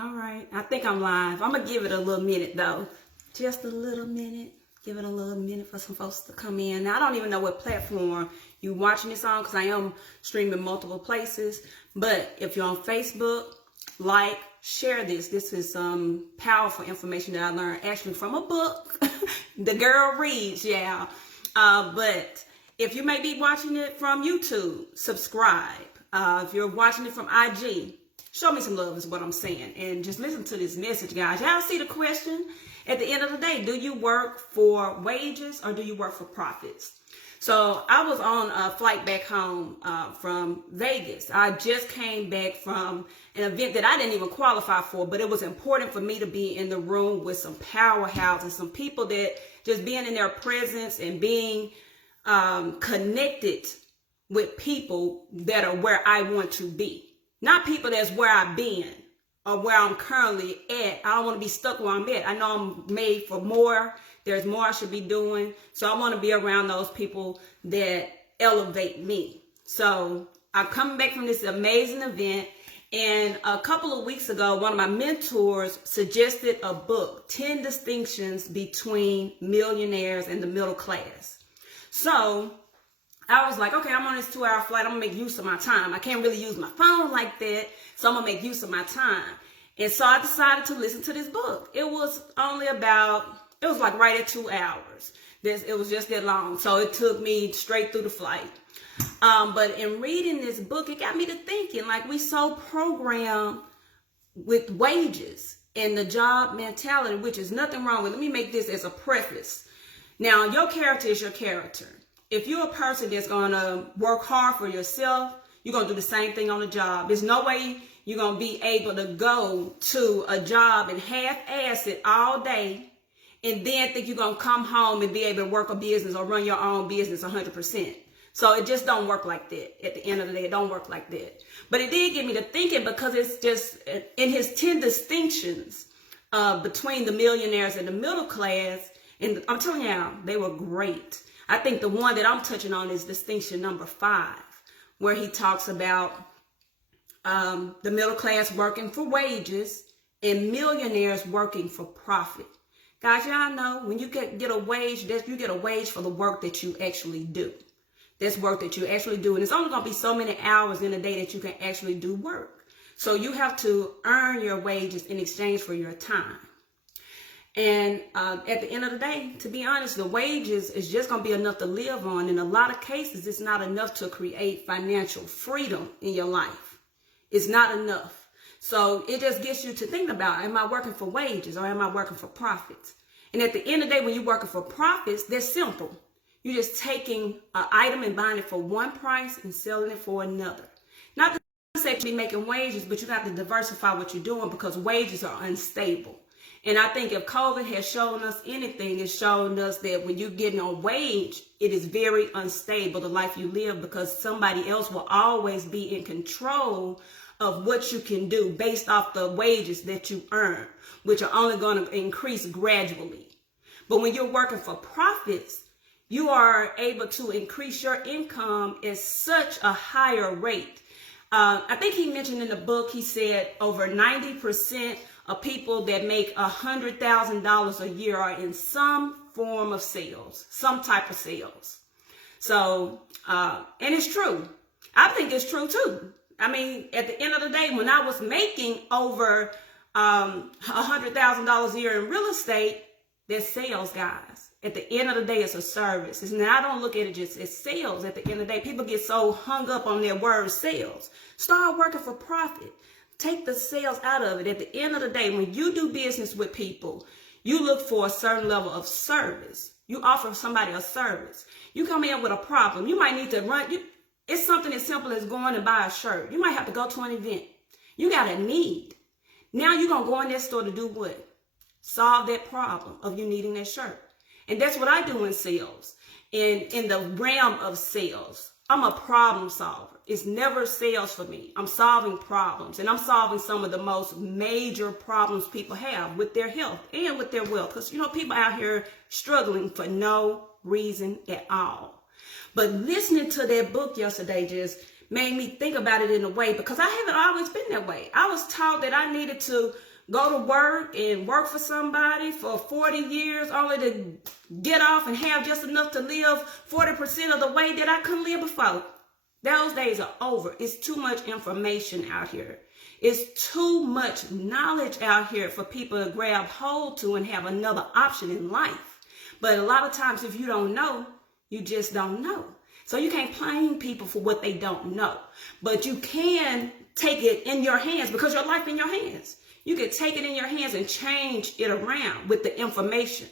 All right, I think I'm live. I'm gonna give it a little minute though. Just a little minute. Give it a little minute for some folks to come in. Now, I don't even know what platform you watching this on because I am streaming multiple places. But if you're on Facebook, like, share this. This is some powerful information that I learned actually from a book. The girl reads, yeah. But if you may be watching it from YouTube, subscribe. If you're watching it from IG, show me some love is what I'm saying. And just listen to this message, guys. Y'all see the question? At the end of the day, do you work for wages or do you work for profits? So I was on a flight back home from Vegas. I just came back from an event that I didn't even qualify for, but it was important for me to be in the room with some powerhouses, some people that just being in their presence and being connected with people that are where I want to be. Not people that's where I've been or where I'm currently at. I don't want to be stuck where I'm at. I know I'm made for more. There's more I should be doing. So I want to be around those people that elevate me. So I'm coming back from this amazing event. And a couple of weeks ago, one of my mentors suggested a book, 10 Distinctions Between Millionaires and the Middle Class. So I was like, okay, I'm on this 2-hour flight. I'm going to make use of my time. I can't really use my phone like that. So I'm going to make use of my time. And so I decided to listen to this book. It was like right at 2 hours. It was just that long. So it took me straight through the flight. But in reading this book, it got me to thinking, like, we so programmed with wages and the job mentality, which is nothing wrong with. Let me make this as a preface. Now, your character is your character. If you're a person that's going to work hard for yourself, you're going to do the same thing on the job. There's no way you're going to be able to go to a job and half-ass it all day and then think you're going to come home and be able to work a business or run your own business 100%. So it just don't work like that. At the end of the day, it don't work like that. But it did get me to thinking because it's just in his 10 distinctions between the millionaires and the middle class. And I'm telling y'all, they were great. I think the one that I'm touching on is distinction number 5, where he talks about the middle class working for wages and millionaires working for profit. Guys, y'all know when you get a wage, you get a wage for the work that you actually do. That's work that you actually do. And it's only going to be so many hours in a day that you can actually do work. So you have to earn your wages in exchange for your time. And at the end of the day, to be honest, the wages is just going to be enough to live on. In a lot of cases, it's not enough to create financial freedom in your life. It's not enough. So it just gets you to think about, am I working for wages or am I working for profits? And at the end of the day, when you're working for profits, that's simple. You're just taking an item and buying it for one price and selling it for another. Not to say to be making wages, but you have to diversify what you're doing because wages are unstable. And I think if COVID has shown us anything, it's shown us that when you're getting a wage, it is very unstable, the life you live, because somebody else will always be in control of what you can do based off the wages that you earn, which are only going to increase gradually. But when you're working for profits, you are able to increase your income at such a higher rate. I think he mentioned in the book, he said over 90% of people that make $100,000 a year are in some form of sales, some type of sales. So, and it's true. I think it's true too. I mean, at the end of the day, when I was making over $100,000 a year in real estate, that's sales, guys. At the end of the day, it's a service. I don't look at it just as sales. At the end of the day, people get so hung up on their word sales. Start working for profit. Take the sales out of it. At the end of the day, when you do business with people, you look for a certain level of service. You offer somebody a service. You come in with a problem. You might need to run. It's something as simple as going and buy a shirt. You might have to go to an event. You got a need. Now you're going to go in that store to do what? Solve that problem of you needing that shirt. And that's what I do in sales. In the realm of sales, I'm a problem solver. It's never sales for me. I'm solving problems. And I'm solving some of the most major problems people have with their health and with their wealth. Because, people out here struggling for no reason at all. But listening to that book yesterday just made me think about it in a way, because I haven't always been that way. I was taught that I needed to go to work and work for somebody for 40 years only to get off and have just enough to live 40% of the way that I couldn't live before. Those days are over. It's too much information out here. It's too much knowledge out here for people to grab hold to and have another option in life. But a lot of times if you don't know, you just don't know. So you can't blame people for what they don't know. But you can take it in your hands, because your life in your hands. You can take it in your hands and change it around with the information.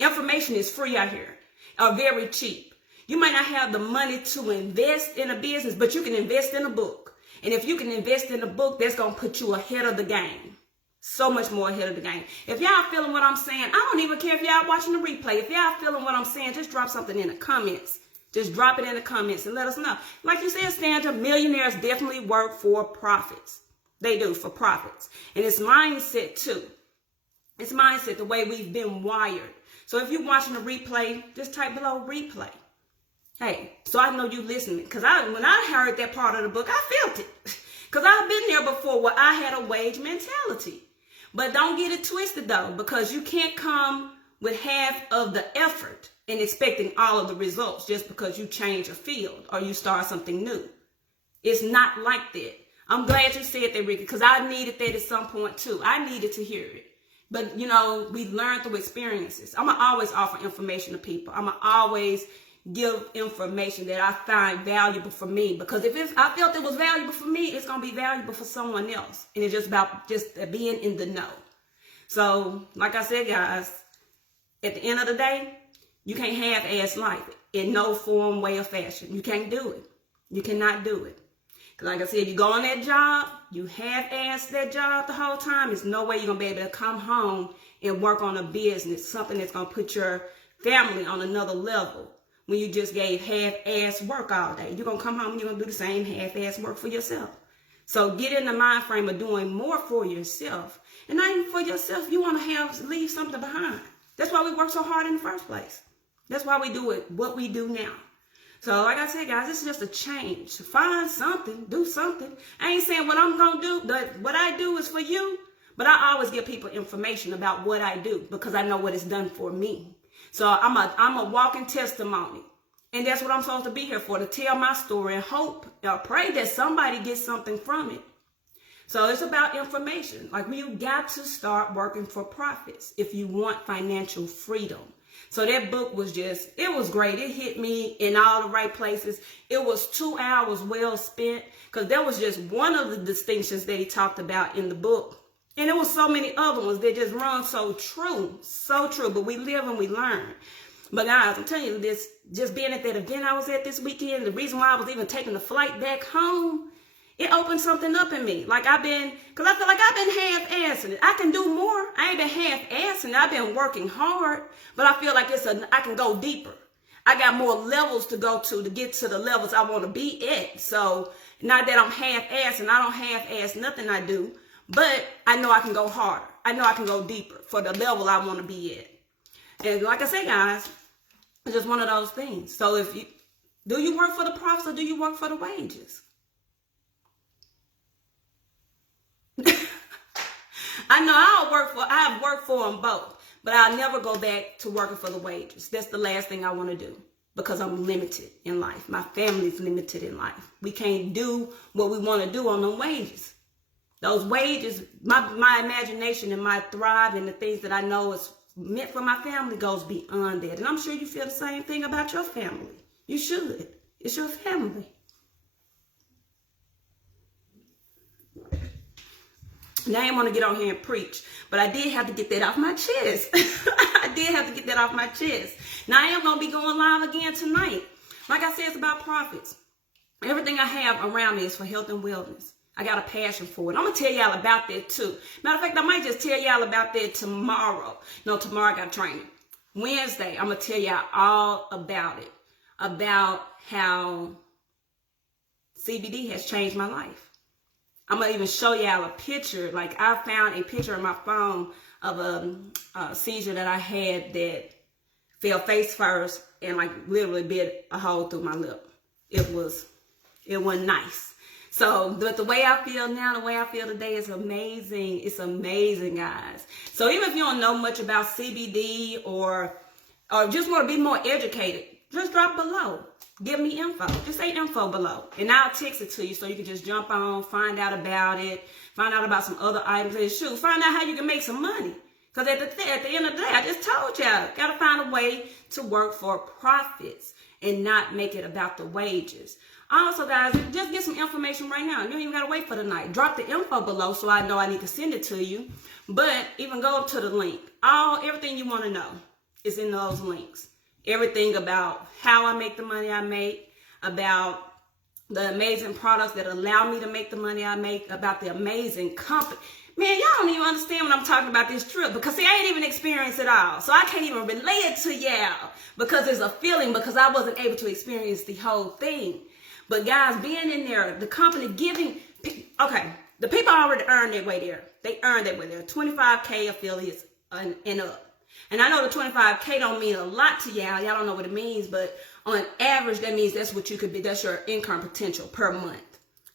Information is free out here, or very cheap. You might not have the money to invest in a business, but you can invest in a book. And if you can invest in a book, that's going to put you ahead of the game. So much more ahead of the game. If y'all feeling what I'm saying, I don't even care if y'all watching the replay. If y'all feeling what I'm saying, just drop something in the comments. Just drop it in the comments and let us know. Like you said, Sandra, millionaires definitely work for profits. They do, for profits. And it's mindset too. It's mindset, the way we've been wired. So if you're watching the replay, just type below replay. Hey, so I know you listening. Because when I heard that part of the book, I felt it. Because I've been there before where I had a wage mentality. But don't get it twisted though, because you can't come with half of the effort and expecting all of the results just because you change a field or you start something new. It's not like that. I'm glad you said that, Ricky, because I needed that at some point too. I needed to hear it. But, you know, we learn through experiences. I'm going to always offer information to people. I'm going to always give information that I find valuable for me. Because if I felt it was valuable for me, it's going to be valuable for someone else. And it's just about just being in the know. So, like I said, guys, at the end of the day, you can't half-ass life in no form, way, or fashion. You can't do it. You cannot do it. Because like I said, you go on that job, you half-ass that job the whole time, there's no way you're going to be able to come home and work on a business, something that's going to put your family on another level when you just gave half-ass work all day. You're going to come home and you're going to do the same half-ass work for yourself. So get in the mind frame of doing more for yourself. And not even for yourself, you want to leave something behind. That's why we work so hard in the first place. That's why we do it, what we do now. So like I said, guys, this is just a change. Find something, do something. I ain't saying what I'm going to do, but what I do is for you. But I always give people information about what I do because I know what it's done for me. So I'm a walking testimony. And that's what I'm supposed to be here for, to tell my story and hope, pray that somebody gets something from it. So it's about information. Like, you got to start working for profits if you want financial freedom. So that book was just, it was great. It hit me in all the right places. It was 2 hours well spent, because that was just one of the distinctions that he talked about in the book. And there was so many other ones that just run so true, so true. But we live and we learn. But guys, I'm telling you this, just being at that event I was at this weekend, the reason why I was even taking the flight back home, it opened something up in me. Like because I feel like I've been half-assing it. I can do more. I ain't been half-assing it. I've been working hard, but I feel like I can go deeper. I got more levels to go to get to the levels I want to be at. So not that I'm half-assing. I don't half-ass nothing I do, but I know I can go harder. I know I can go deeper for the level I want to be at. And like I say, guys, it's just one of those things. So do you work for the profits or do you work for the wages? I know I've worked for them both, but I'll never go back to working for the wages. That's the last thing I want to do, because I'm limited in life. My family's limited in life. We can't do what we want to do on them wages. Those wages, my imagination and my thrive and the things that I know is meant for my family goes beyond that. And I'm sure you feel the same thing about your family. You should. It's your family. Now I didn't want to get on here and preach, but I did have to get that off my chest. I did have to get that off my chest. Now I am going to be going live again tonight. Like I said, it's about profits. Everything I have around me is for health and wellness. I got a passion for it. I'm going to tell y'all about that too. Matter of fact, I might just tell y'all about that tomorrow. No, tomorrow I got training. Wednesday, I'm going to tell y'all all about it. About how CBD has changed my life. I'm going to even show y'all a picture. Like, I found a picture on my phone of a seizure that I had that fell face first and like literally bit a hole through my lip. It wasn't nice. So, but the way I feel now, the way I feel today is amazing. It's amazing, guys. So even if you don't know much about CBD or just want to be more educated, just drop below. Give me info. Just say info below. And I'll text it to you so you can just jump on, find out about it, find out about some other items. And shoot, find out how you can make some money. Because at the end of the day, I just told y'all, got to find a way to work for profits and not make it about the wages. Also, guys, just get some information right now. You don't even got to wait for the night. Drop the info below so I know I need to send it to you. But even go up to the link. Everything you want to know is in those links. Everything about how I make the money I make, about the amazing products that allow me to make the money I make, about the amazing company. Man, y'all don't even understand when I'm talking about this trip because see, I ain't even experienced it all. So I can't even relate it to y'all because it's a feeling because I wasn't able to experience the whole thing. But guys, being in there, the company giving, okay, the people already earned their way there. They earned their way there. 25K affiliates and up. And I know the 25K don't mean a lot to y'all. Y'all don't know what it means, but on average, that means that's what you could be. That's your income potential per month.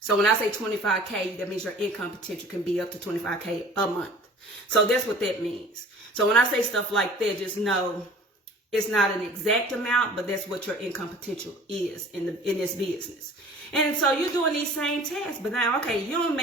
So when I say 25K, that means your income potential can be up to 25K a month. So that's what that means. So when I say stuff like that, just know it's not an exact amount, but that's what your income potential is in this business. And so you're doing these same tasks, but now, okay, you don't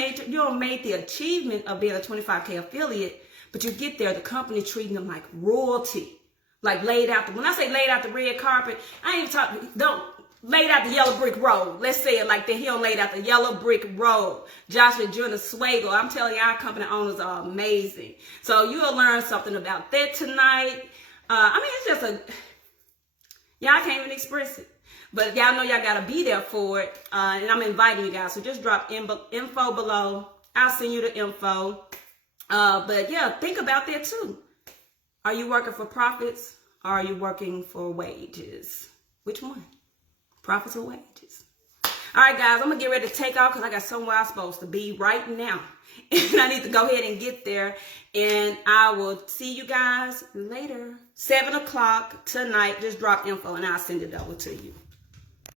made the achievement of being a 25K affiliate, but you get there, the company treating them like royalty, like laid out. When I say laid out the red carpet, I ain't even talking, don't laid out the yellow brick road. Let's say it like that. He don't laid out the yellow brick road. Josh and Jonah Swagel, I'm telling you, our company owners are amazing. So you'll learn something about that tonight. I mean, it's just y'all can't even express it. But y'all know y'all got to be there for it. And I'm inviting you guys. So just drop info below. I'll send you the info. But yeah, think about that too. Are you working for profits or are you working for wages? Which one? Profits or wages? All right, guys, I'm going to get ready to take off because I got somewhere I'm supposed to be right now. And I need to go ahead and get there. And I will see you guys later. 7 o'clock tonight. Just drop info and I'll send it over to you.